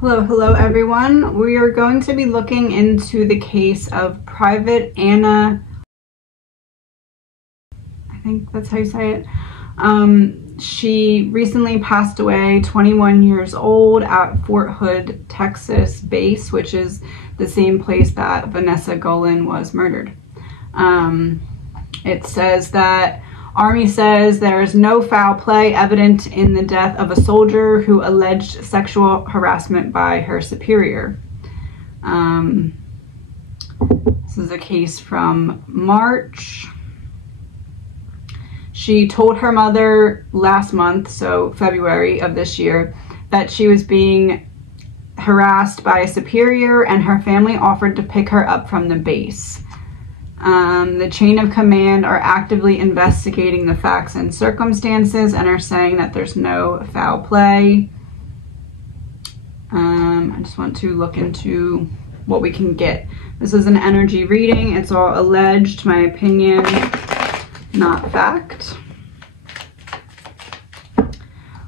Hello everyone. We are going to be looking into the case of Private Anna, I think that's how you say it. She recently passed away, 21 years old, at Fort Hood, Texas base, which is the same place that Vanessa Gullin was murdered. It says that Army says there is no foul play evident in the death of a soldier who alleged sexual harassment by her superior. This is a case from March. She told her mother last month, so February of this year, that she was being harassed by a superior and her family offered to pick her up from the base. The chain of command are actively investigating the facts and circumstances and are saying that there's no foul play. I just want to look into what we can get. This is an energy reading. It's all alleged, my opinion, not fact.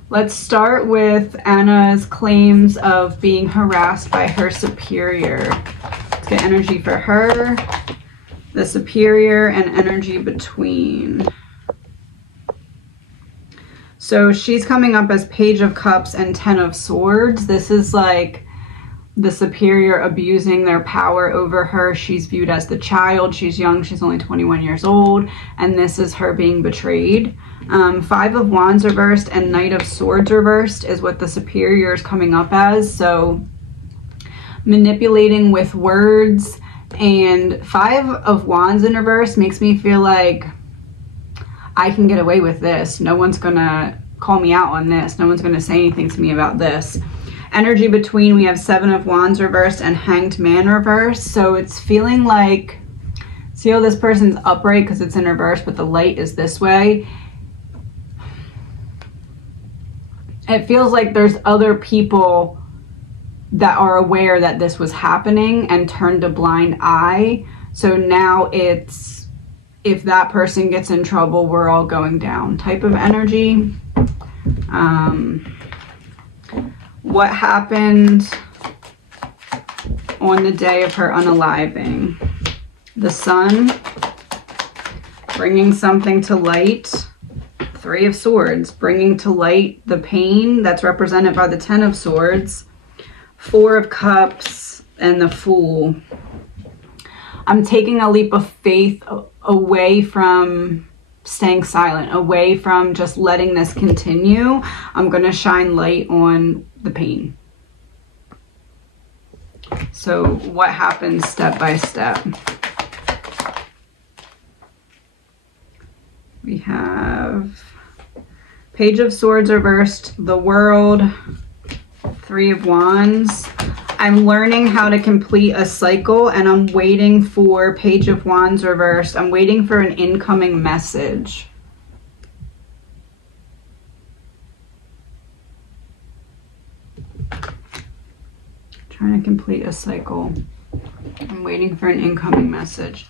Let's start with Anna's claims of being harassed by her superior. Let's get energy for her, the superior, and energy between. So she's coming up as Page of Cups and Ten of Swords. This is like the superior abusing their power over her. She's viewed as the child. She's young. She's only 21 years old. And this is her being betrayed. Five of Wands reversed and Knight of Swords reversed is what the superior is coming up as. So manipulating with words. And Five of Wands in reverse makes me feel like I can get away with this. No one's gonna call me out on this. No one's gonna say anything to me about this. Energy between, we have Seven of Wands reversed and Hanged Man reversed. So it's feeling like, see how this person's upright because it's in reverse, but the light is this way. It feels like there's other people that are aware that this was happening and turned a blind eye. So now it's, if that person gets in trouble, we're all going down type of energy. What happened on the day of her unaliving? The Sun, bringing something to light. Three of Swords, bringing to light the pain that's represented by the Ten of Swords. Four of Cups and the Fool. I'm taking a leap of faith away from staying silent, away from just letting this continue. I'm going to shine light on the pain. So what happens step by step? We have Page of Swords reversed, the World, Three of Wands. I'm learning how to complete a cycle and I'm waiting for Page of Wands reversed. I'm waiting for an incoming message. Trying to complete a cycle. I'm waiting for an incoming message.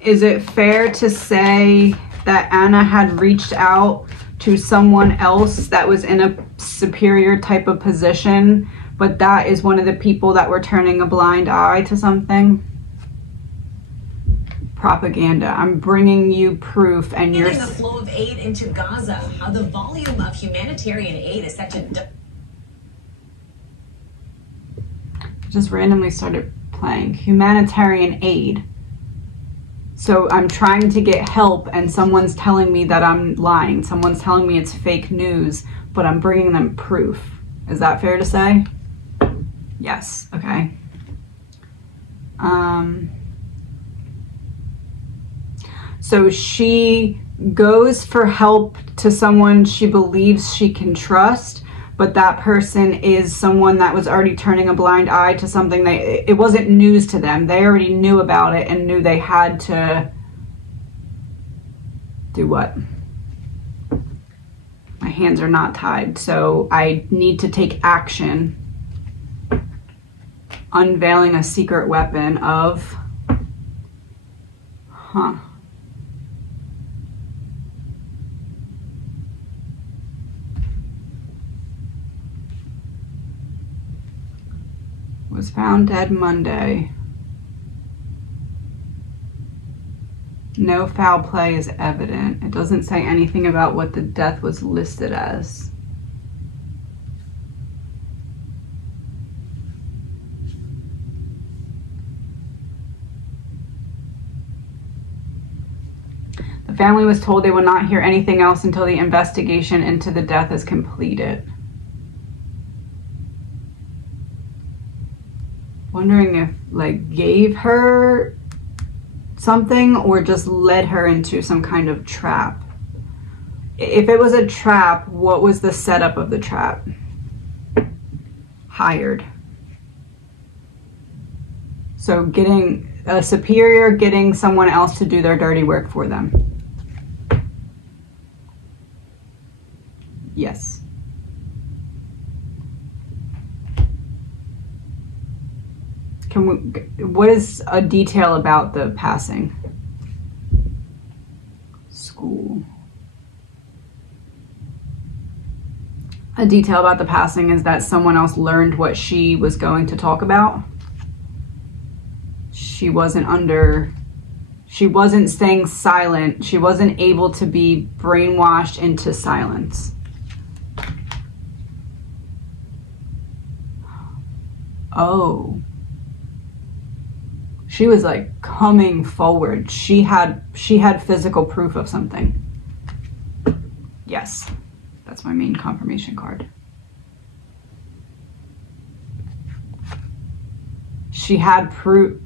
Is it fair to say that Anna had reached out to someone else that was in a superior type of position, but that is one of the people that were turning a blind eye to something? Propaganda. I'm bringing you proof and you're... The flow of aid into Gaza, how the volume of humanitarian aid is set to... Just randomly started playing humanitarian aid. So I'm trying to get help and someone's telling me that I'm lying. Someone's telling me it's fake news, but I'm bringing them proof. Is that fair to say? Yes. Okay. So she goes for help to someone she believes she can trust, but that person is someone that was already turning a blind eye to something it wasn't news to them. They already knew about it and knew they had to do what? My hands are not tied, so I need to take action. Unveiling a secret weapon of, Was found dead Monday. No foul play is evident. It doesn't say anything about what the death was listed as. The family was told they would not hear anything else until the investigation into the death is completed. Wondering if, like, gave her something or just led her into some kind of trap. If it was a trap, what was the setup of the trap? Hired. So getting a superior, getting someone else to do their dirty work for them. Yes. What is a detail about the passing? School. A detail about the passing is that someone else learned what she was going to talk about. She wasn't staying silent. She wasn't able to be brainwashed into silence. Oh. She was like coming forward. She had physical proof of something. Yes, that's my main confirmation card. She had proof.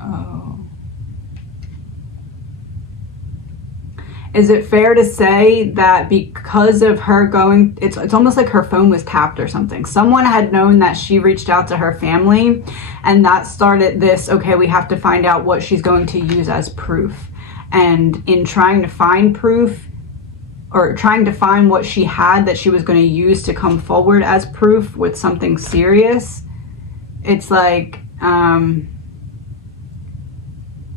Oh. Is it fair to say that because of her going, it's almost like her phone was tapped or something. Someone had known that she reached out to her family, and that started this, okay, we have to find out what she's going to use as proof. And in trying to find proof, or trying to find what she had that she was going to use to come forward as proof with something serious, it's like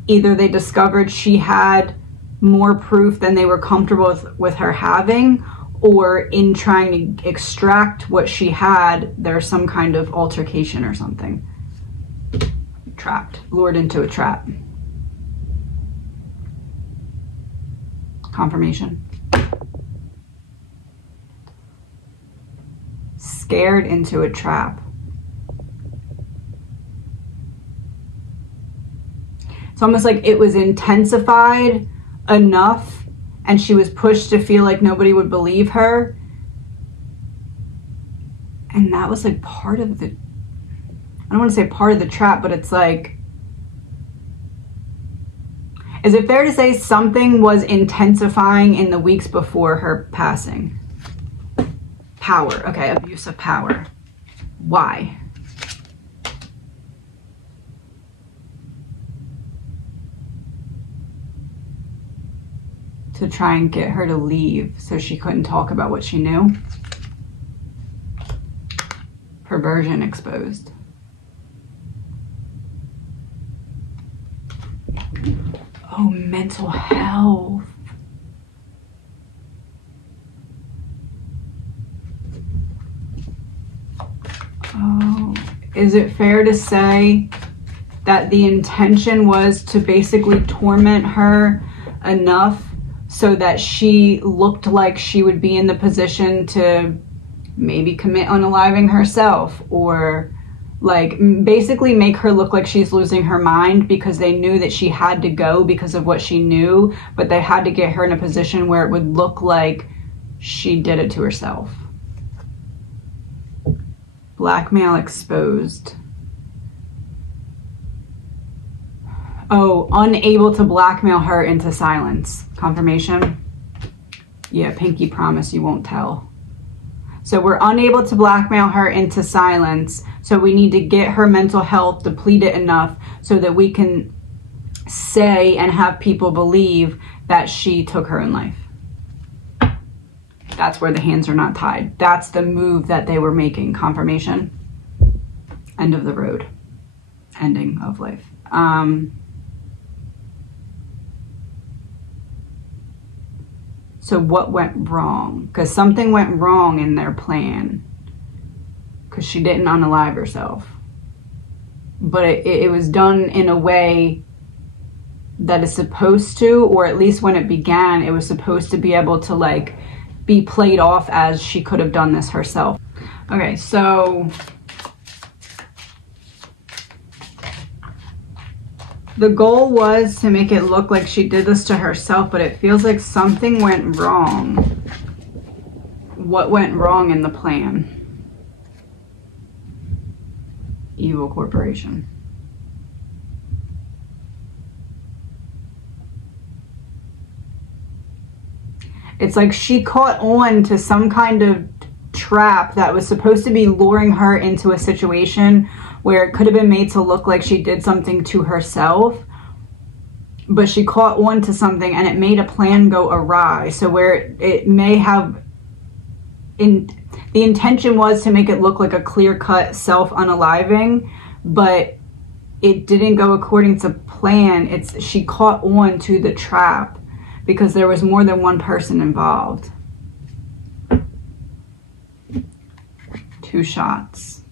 either they discovered she had more proof than they were comfortable with her having, or in trying to extract what she had, there's some kind of altercation or something. Trapped, lured into a trap. Confirmation. Scared into a trap. It's almost like it was intensified enough and she was pushed to feel like nobody would believe her. And that was like part of the, I don't want to say part of the trap, but it's like, is it fair to say something was intensifying in the weeks before her passing? Power. Okay, abuse of power. Why? To try and get her to leave so she couldn't talk about what she knew. Perversion exposed. Oh, mental health. Oh, is it fair to say that the intention was to basically torment her enough so that she looked like she would be in the position to maybe commit unaliving herself, or like basically make her look like she's losing her mind, because they knew that she had to go because of what she knew, but they had to get her in a position where it would look like she did it to herself. Blackmail exposed. Oh, unable to blackmail her into silence. Confirmation. Yeah, pinky promise you won't tell. So we're unable to blackmail her into silence. So we need to get her mental health depleted enough so that we can say and have people believe that she took her own life. That's where the hands are not tied. That's the move that they were making. Confirmation. End of the road. Ending of life. So what went wrong? Because something went wrong in their plan. Because she didn't unalive herself. But it was done in a way that is supposed to, or at least when it began, it was supposed to be able to like be played off as she could have done this herself. Okay, so the goal was to make it look like she did this to herself, but it feels like something went wrong. What went wrong in the plan? Evil corporation. It's like she caught on to some kind of trap that was supposed to be luring her into a situation where it could have been made to look like she did something to herself, but she caught on to something and it made a plan go awry. So where it may have, the intention was to make it look like a clear-cut self-unaliving, but it didn't go according to plan. She caught on to the trap because there was more than one person involved. 2 shots.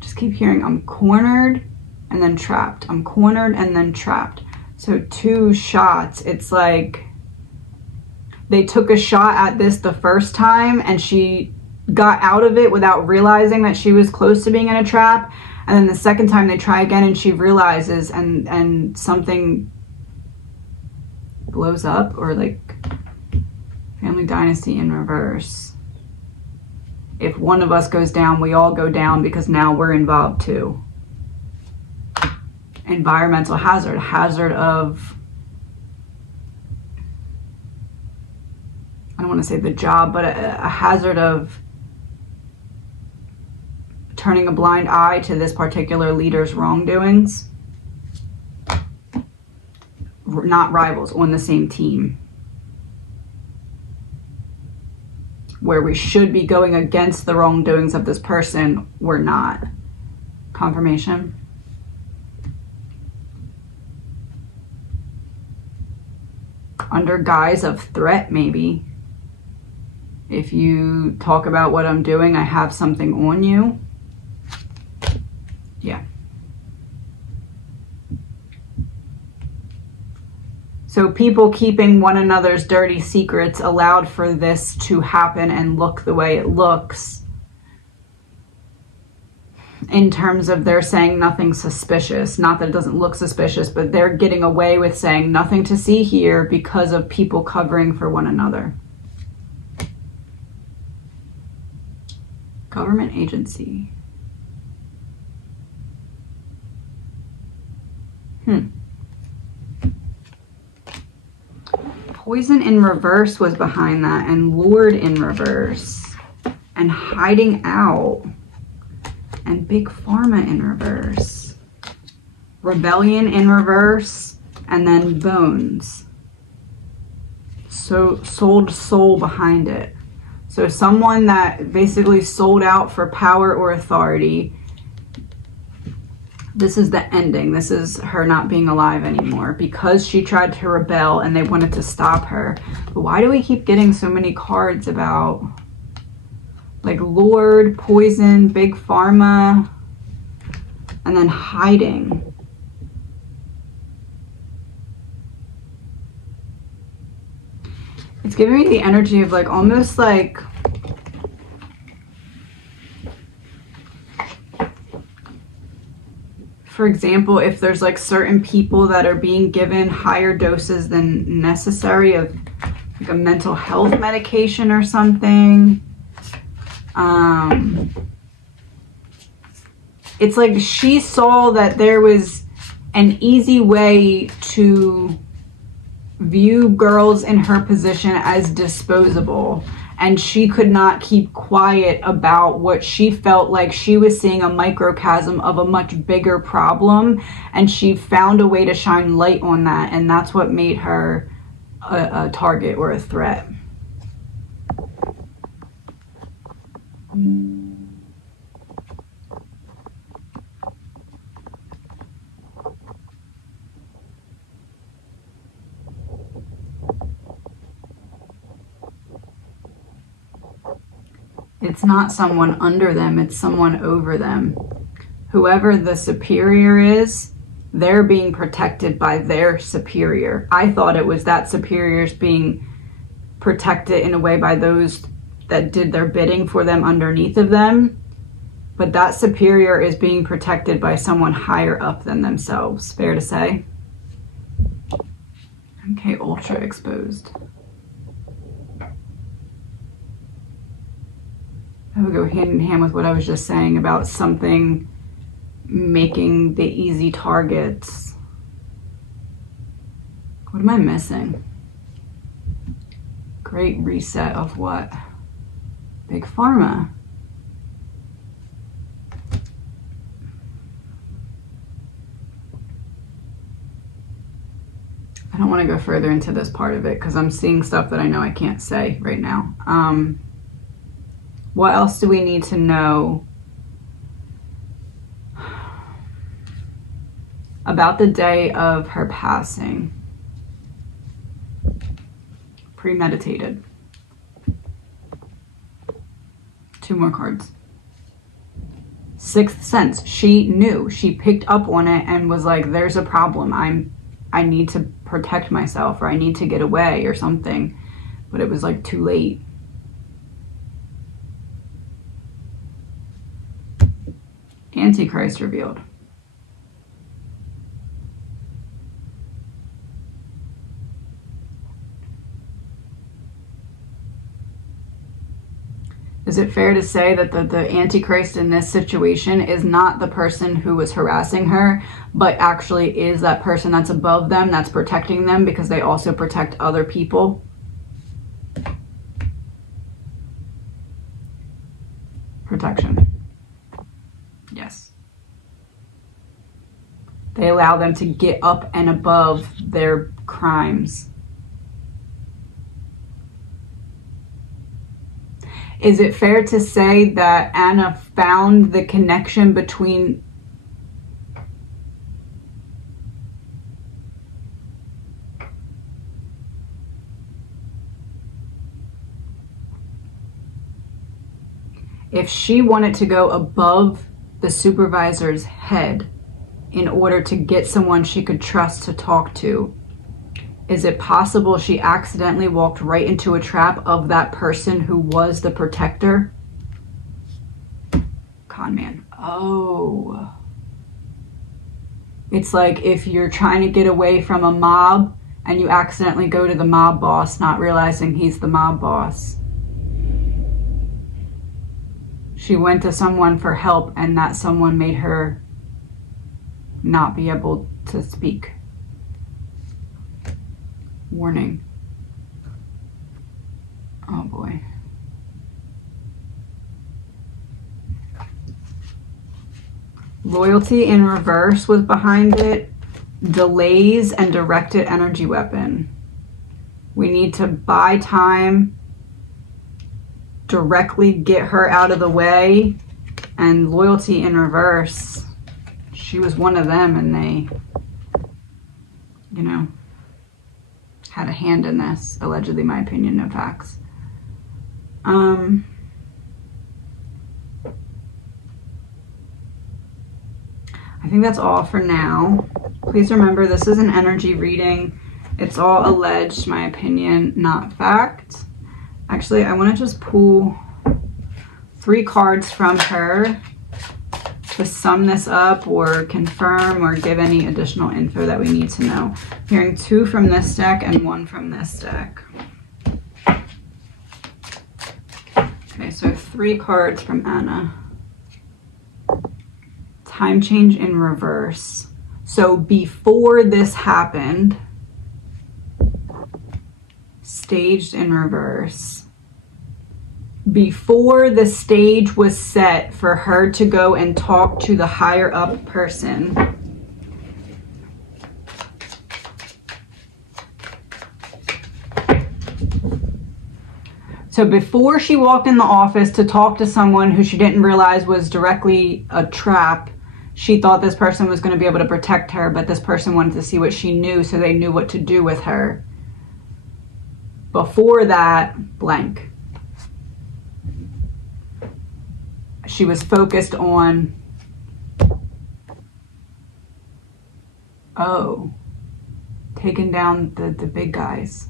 Just keep hearing, I'm cornered and then trapped. I'm cornered and then trapped. So 2 shots. It's like they took a shot at this the first time and she got out of it without realizing that she was close to being in a trap. And then the second time they try again and she realizes and something blows up, or like Family Dynasty in reverse. If one of us goes down, we all go down because now we're involved too. Environmental hazard, hazard of, I don't want to say the job, but a hazard of turning a blind eye to this particular leader's wrongdoings. Not rivals, on the same team. Where we should be going against the wrongdoings of this person, we're not. Confirmation. Under guise of threat, maybe. If you talk about what I'm doing, I have something on you. Yeah. So people keeping one another's dirty secrets allowed for this to happen and look the way it looks. In terms of they're saying nothing suspicious. Not that it doesn't look suspicious, but they're getting away with saying nothing to see here because of people covering for one another. Government agency. Poison in reverse was behind that, and lured in reverse, and hiding out, and big pharma in reverse, rebellion in reverse, and then bones. So sold soul behind it. So someone that basically sold out for power or authority. This is the ending. This is her not being alive anymore because she tried to rebel and they wanted to stop her. But why do we keep getting so many cards about like lured, poison, big pharma, and then hiding? It's giving me the energy of like almost like for example, if there's like certain people that are being given higher doses than necessary of like a mental health medication or something. It's like she saw that there was an easy way to view girls in her position as disposable, and she could not keep quiet about what she felt like she was seeing a microcosm of a much bigger problem, and she found a way to shine light on that, and that's what made her a target or a threat. It's not someone under them, it's someone over them. Whoever the superior is, they're being protected by their superior. I thought it was that superior's being protected in a way by those that did their bidding for them underneath of them. But that superior is being protected by someone higher up than themselves. Fair to say? Okay, ultra exposed. That would go hand in hand with what I was just saying about something making the easy targets. What am I missing? Great reset of what? Big Pharma. I don't want to go further into this part of it because I'm seeing stuff that I know I can't say right now. What else do we need to know about the day of her passing? Premeditated. 2 more cards. Sixth sense. She knew. She picked up on it and was like, there's a problem. I need to protect myself, or I need to get away or something. But it was like too late. Antichrist revealed. Is it fair to say that the Antichrist in this situation is not the person who was harassing her, but actually is that person that's above them, that's protecting them, because they also protect other people? Protection. Yes. They allow them to get up and above their crimes. Is it fair to say that Anna found the connection between if she wanted to go above the supervisor's head in order to get someone she could trust to talk to? Is it possible she accidentally walked right into a trap of that person who was the protector? Con man. Oh. It's like if you're trying to get away from a mob and you accidentally go to the mob boss, not realizing he's the mob boss. She went to someone for help and that someone made her not be able to speak. Warning. Oh boy. Loyalty in reverse was behind it. Delays and directed energy weapon. We need to buy time, directly get her out of the way, and loyalty in reverse. She was one of them and they, you know, had a hand in this. Allegedly, my opinion, no facts. I think that's all for now. Please remember, this is an energy reading. It's all alleged, my opinion, not fact. Actually, I want to just pull 3 cards from her to sum this up or confirm or give any additional info that we need to know. I'm hearing 2 from this deck and 1 from this deck. Okay, so 3 cards from Anna. Time change in reverse. So before this happened, staged in reverse. Before the stage was set for her to go and talk to the higher up person, so before she walked in the office to talk to someone who she didn't realize was directly a trap, she thought this person was going to be able to protect her, but this person wanted to see what she knew so they knew what to do with her. Before that, blank. she was focused on, oh, taking down the big guys.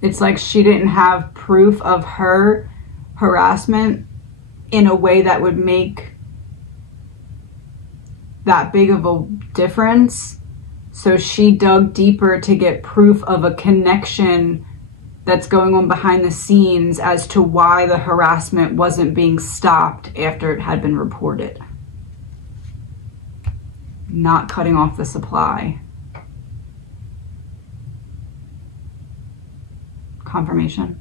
It's like she didn't have proof of her harassment in a way that would make that big of a difference. So she dug deeper to get proof of a connection that's going on behind the scenes as to why the harassment wasn't being stopped after it had been reported. Not cutting off the supply. Confirmation.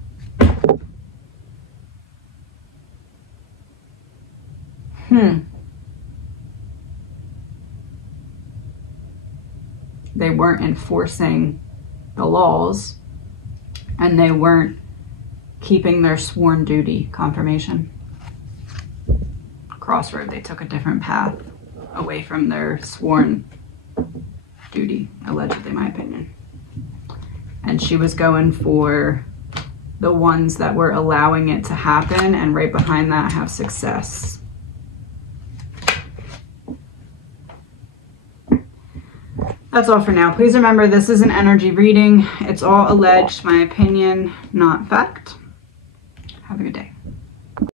They weren't enforcing the laws, and they weren't keeping their sworn duty. Confirmation. Crossroad, they took a different path away from their sworn duty, allegedly, in my opinion. And she was going for the ones that were allowing it to happen, and right behind that have success. That's all for now. Please remember, this is an energy reading. It's all alleged, my opinion, not fact. Have a good day.